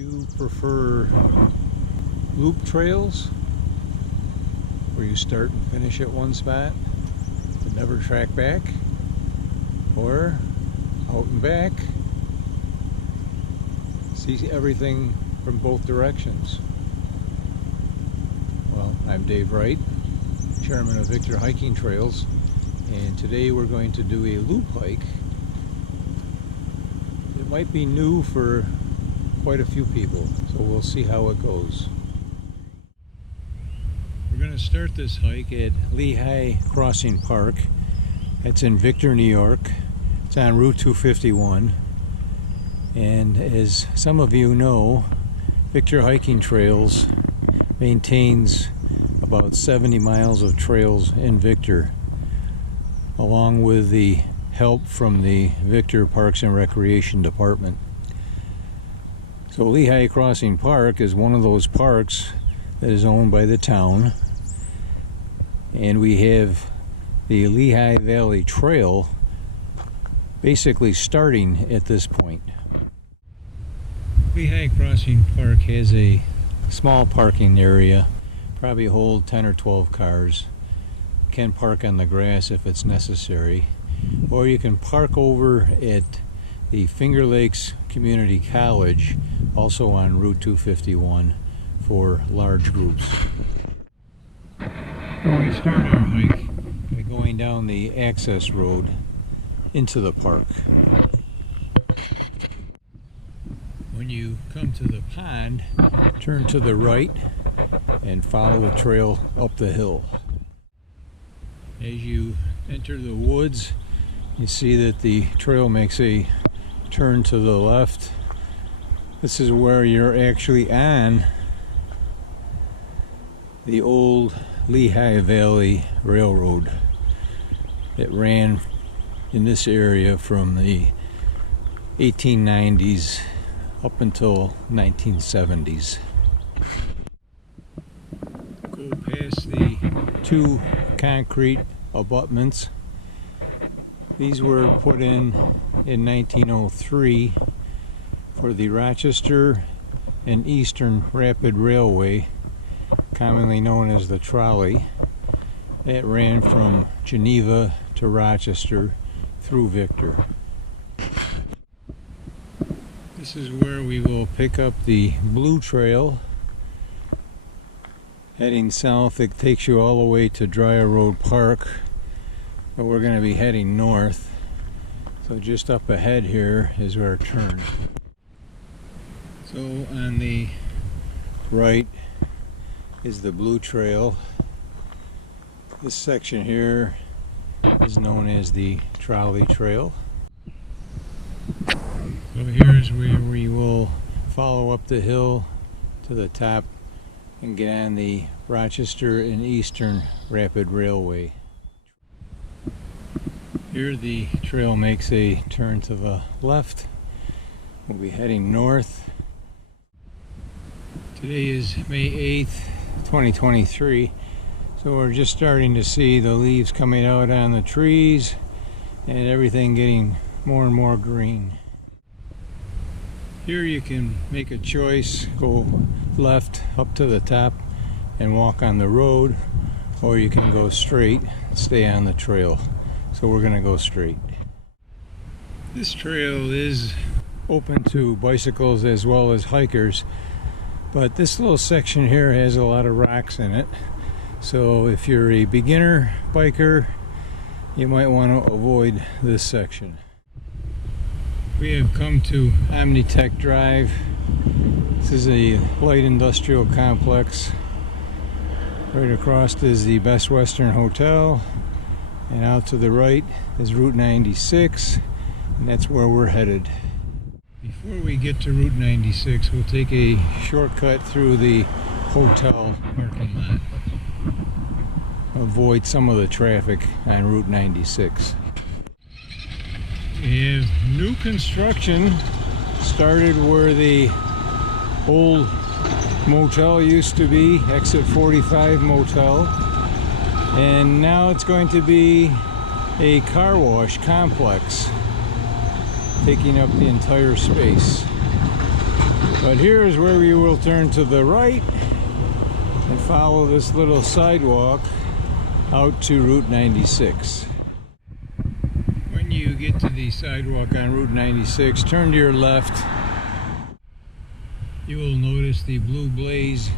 you prefer loop trails where you start and finish at one spot but never track back, or out and back, see everything from both directions? Well, I'm Dave Wright, chairman of Victor Hiking Trails, and today we're going to do a loop hike. It might be new for quite a few people, so we'll see how it goes. We're going to start this hike at Lehigh Crossing Park. It's in Victor, New York. It's on Route 251, and as some of you know, Victor Hiking Trails maintains about 70 miles of trails in Victor, along with the help from the Victor Parks and Recreation Department. So Lehigh Crossing Park is one of those parks that is owned by the town, and we have the Lehigh Valley Trail basically starting at this point. Lehigh Crossing Park has a small parking area, probably hold 10 or 12 cars. You can park on the grass if it's necessary, or you can park over at the Finger Lakes Community College, also on Route 251, for large groups. We start our hike by going down the access road into the park. When you come to the pond, turn to the right and follow the trail up the hill. As you enter the woods, you see that the trail makes a turn to the left. This is where you're actually on the old Lehigh Valley Railroad that ran in this area from the 1890s up until 1970s. Go past the two concrete abutments. These were put in 1903 for the Rochester and Eastern Rapid Railway, commonly known as the trolley. It ran from Geneva to Rochester through Victor. This is where we will pick up the Blue Trail. Heading south, it takes you all the way to Dreier Road Park, but we're going to be heading north. So just up ahead here is our turn. So on the right is the Blue Trail. This section here is known as the Trolley Trail. So here's where we will follow up the hill to the top and get on the Rochester and Eastern Rapid Railway. Here the trail makes a turn to the left. We'll be heading north. Today is May 8th, 2023, so we're just starting to see the leaves coming out on the trees and everything getting more and more green. Here you can make a choice, go left up to the top and walk on the road, or you can go straight, stay on the trail. So we're going to go straight. This trail is open to bicycles as well as hikers, but this little section here has a lot of rocks in it. So if you're a beginner biker, you might want to avoid this section. We have come to Omnitech Drive. This is a light industrial complex. Right across is the Best Western Hotel, and out to the right is Route 96, and that's where we're headed. Before we get to Route 96, we'll take a shortcut through the hotel parking lot. Avoid some of the traffic on Route 96. We have new construction started where the old motel used to be, Exit 45 Motel, and now it's going to be a car wash complex taking up the entire space. But here is where we will turn to the right and follow this little sidewalk out to Route 96. When you get to the sidewalk on Route 96, turn to your left. You will notice the blue blaze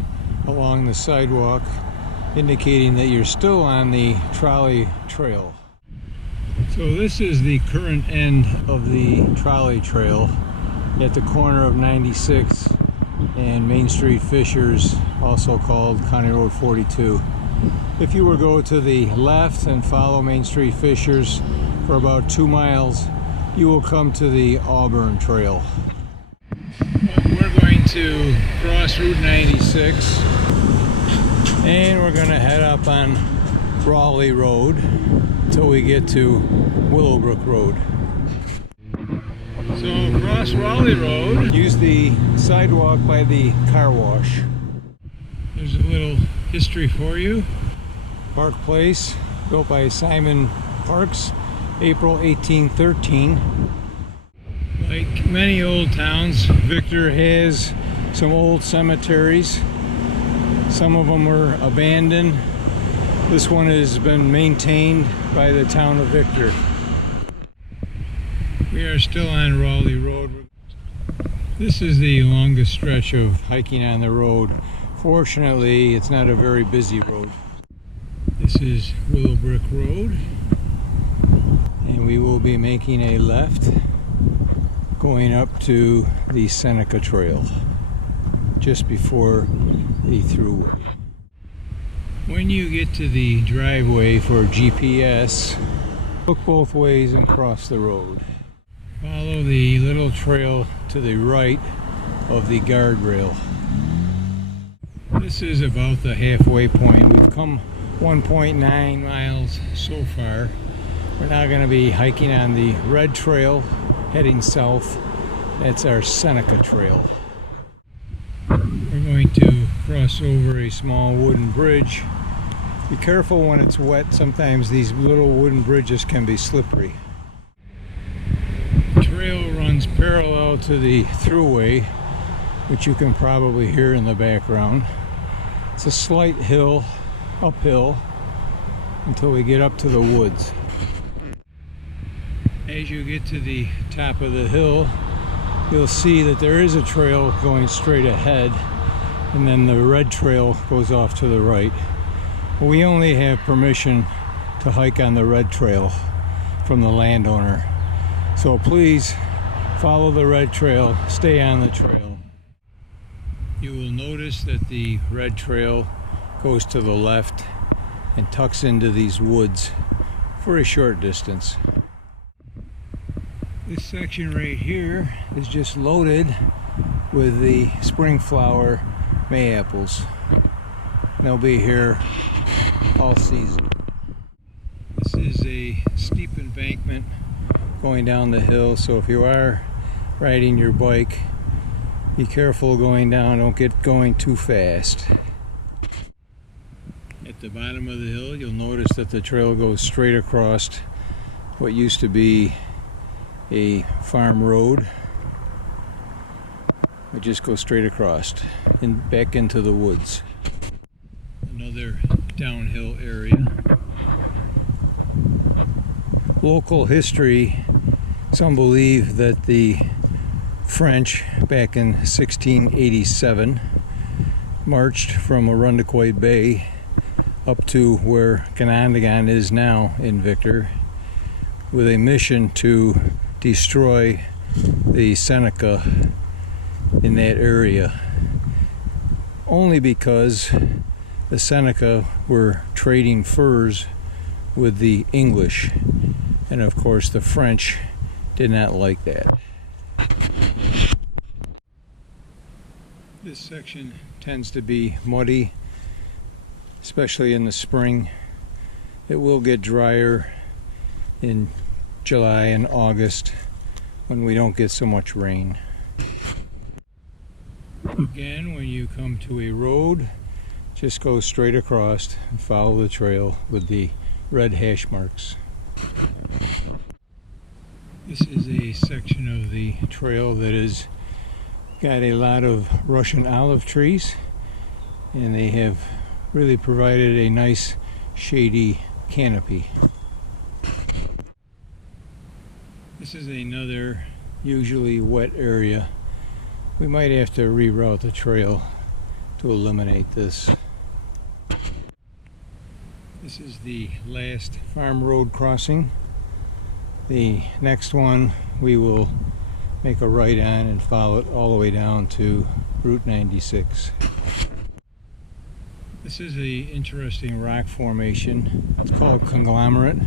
along the sidewalk, indicating that you're still on the trolley trail. So this is the current end of the trolley trail at the corner of 96 and Main Street Fishers, also called County Road 42. If you were to go to the left and follow Main Street Fishers for about 2 miles, you will come to the Auburn Trail. We're going to cross Route 96 and we're going to head up on Raleigh Road until we get to Willowbrook Road. So across Raleigh Road, use the sidewalk by the car wash. There's a little history for you. Park Place, built by Simon Parks, April 1813. Like many old towns, Victor has some old cemeteries. Some of them were abandoned. This one has been maintained by the town of Victor. We are still on Raleigh Road. This is the longest stretch of hiking on the road. Fortunately, it's not a very busy road. This is Willowbrook Road, and we will be making a left going up to the Seneca Trail just before the thruway. When you get to the driveway for GPS, look both ways and cross the road. Follow the little trail to the right of the guardrail. This is about the halfway point. We've come 1.9 miles so far. We're now going to be hiking on the Red Trail heading south. That's our Seneca Trail. We're going to cross over a small wooden bridge. Be careful when it's wet. Sometimes these little wooden bridges can be slippery. The trail runs parallel to the thruway, which you can probably hear in the background. It's a slight hill, uphill, until we get up to the woods. As you get to the top of the hill, you'll see that there is a trail going straight ahead, and then the Red Trail goes off to the right. We only have permission to hike on the Red Trail from the landowner. So please follow the Red Trail, stay on the trail. You will notice that the Red Trail goes to the left and tucks into these woods for a short distance. This section right here is just loaded with the spring flower Mayapples. They'll be here all season. This is a steep embankment going down the hill, so if you are riding your bike, be careful going down, don't get going too fast. At the bottom of the hill, you'll notice that the trail goes straight across what used to be a farm road. It just goes straight across and back into the woods. Another downhill area. Local history, some believe that the French back in 1687 marched from Arundecoid Bay up to where Ganondagan is now in Victor with a mission to destroy the Seneca in that area, only because the Seneca were trading furs with the English, and of course the French did not like that. This section tends to be muddy, especially in the spring. It will get drier in July and August when we don't get so much rain. Again, when you come to a road, just go straight across and follow the trail with the red hash marks. This is a section of the trail that is got a lot of Russian olive trees, and they have really provided a nice shady canopy. This is another usually wet area. We might have to reroute the trail to eliminate this. This is the last farm road crossing. The next one we will make a right on and follow it all the way down to Route 96. This is an interesting rock formation. It's called conglomerate.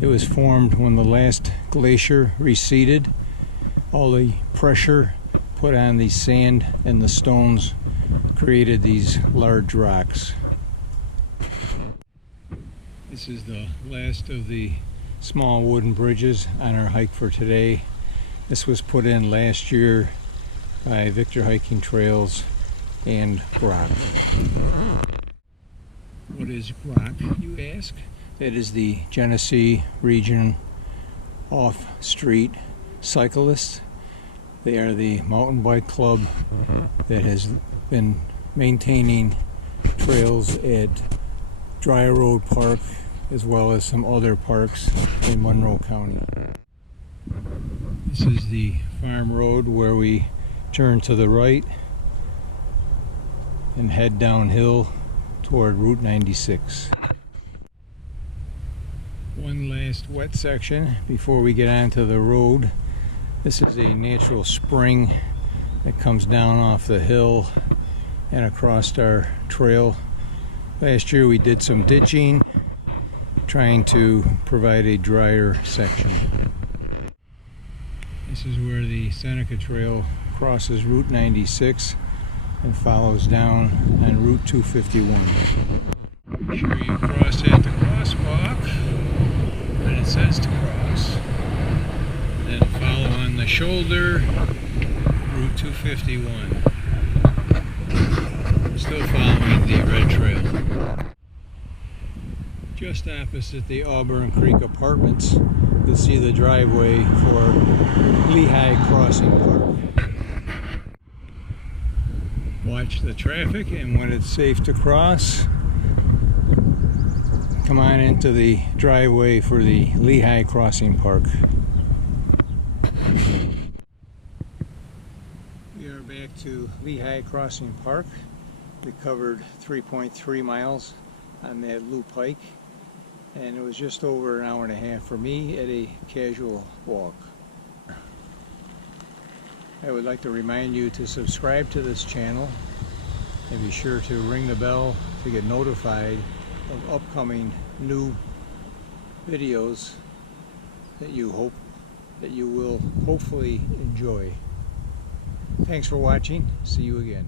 It was formed when the last glacier receded. All the pressure put on the sand and the stones created these large rocks. This is the last of the small wooden bridges on our hike for today. This was put in last year by Victor Hiking Trails and Grok. What is Grok, you ask? That is the Genesee Region Off-Street Cyclists. They are the mountain bike club that has been maintaining trails at Dry Road Park as well as some other parks in Monroe County. This is the farm road where we turn to the right and head downhill toward Route 96. One last wet section before we get onto the road. This is a natural spring that comes down off the hill and across our trail. Last year we did some ditching, trying to provide a drier section. This is where the Seneca Trail crosses Route 96 and follows down on Route 251. Make sure you cross at the crosswalk when it says to cross. Then follow on the shoulder, Route 251. Still following the red trail. Just opposite the Auburn Creek Apartments, you'll see the driveway for Lehigh Crossing Park. Watch the traffic, and when it's safe to cross, come on into the driveway for the Lehigh Crossing Park. We are back to Lehigh Crossing Park. We covered 3.3 miles on that loop hike, and it was just over an hour and a half for me at a casual walk. I would like to remind you to subscribe to this channel and be sure to ring the bell to get notified of upcoming new videos that you will hopefully enjoy. Thanks for watching. See you again.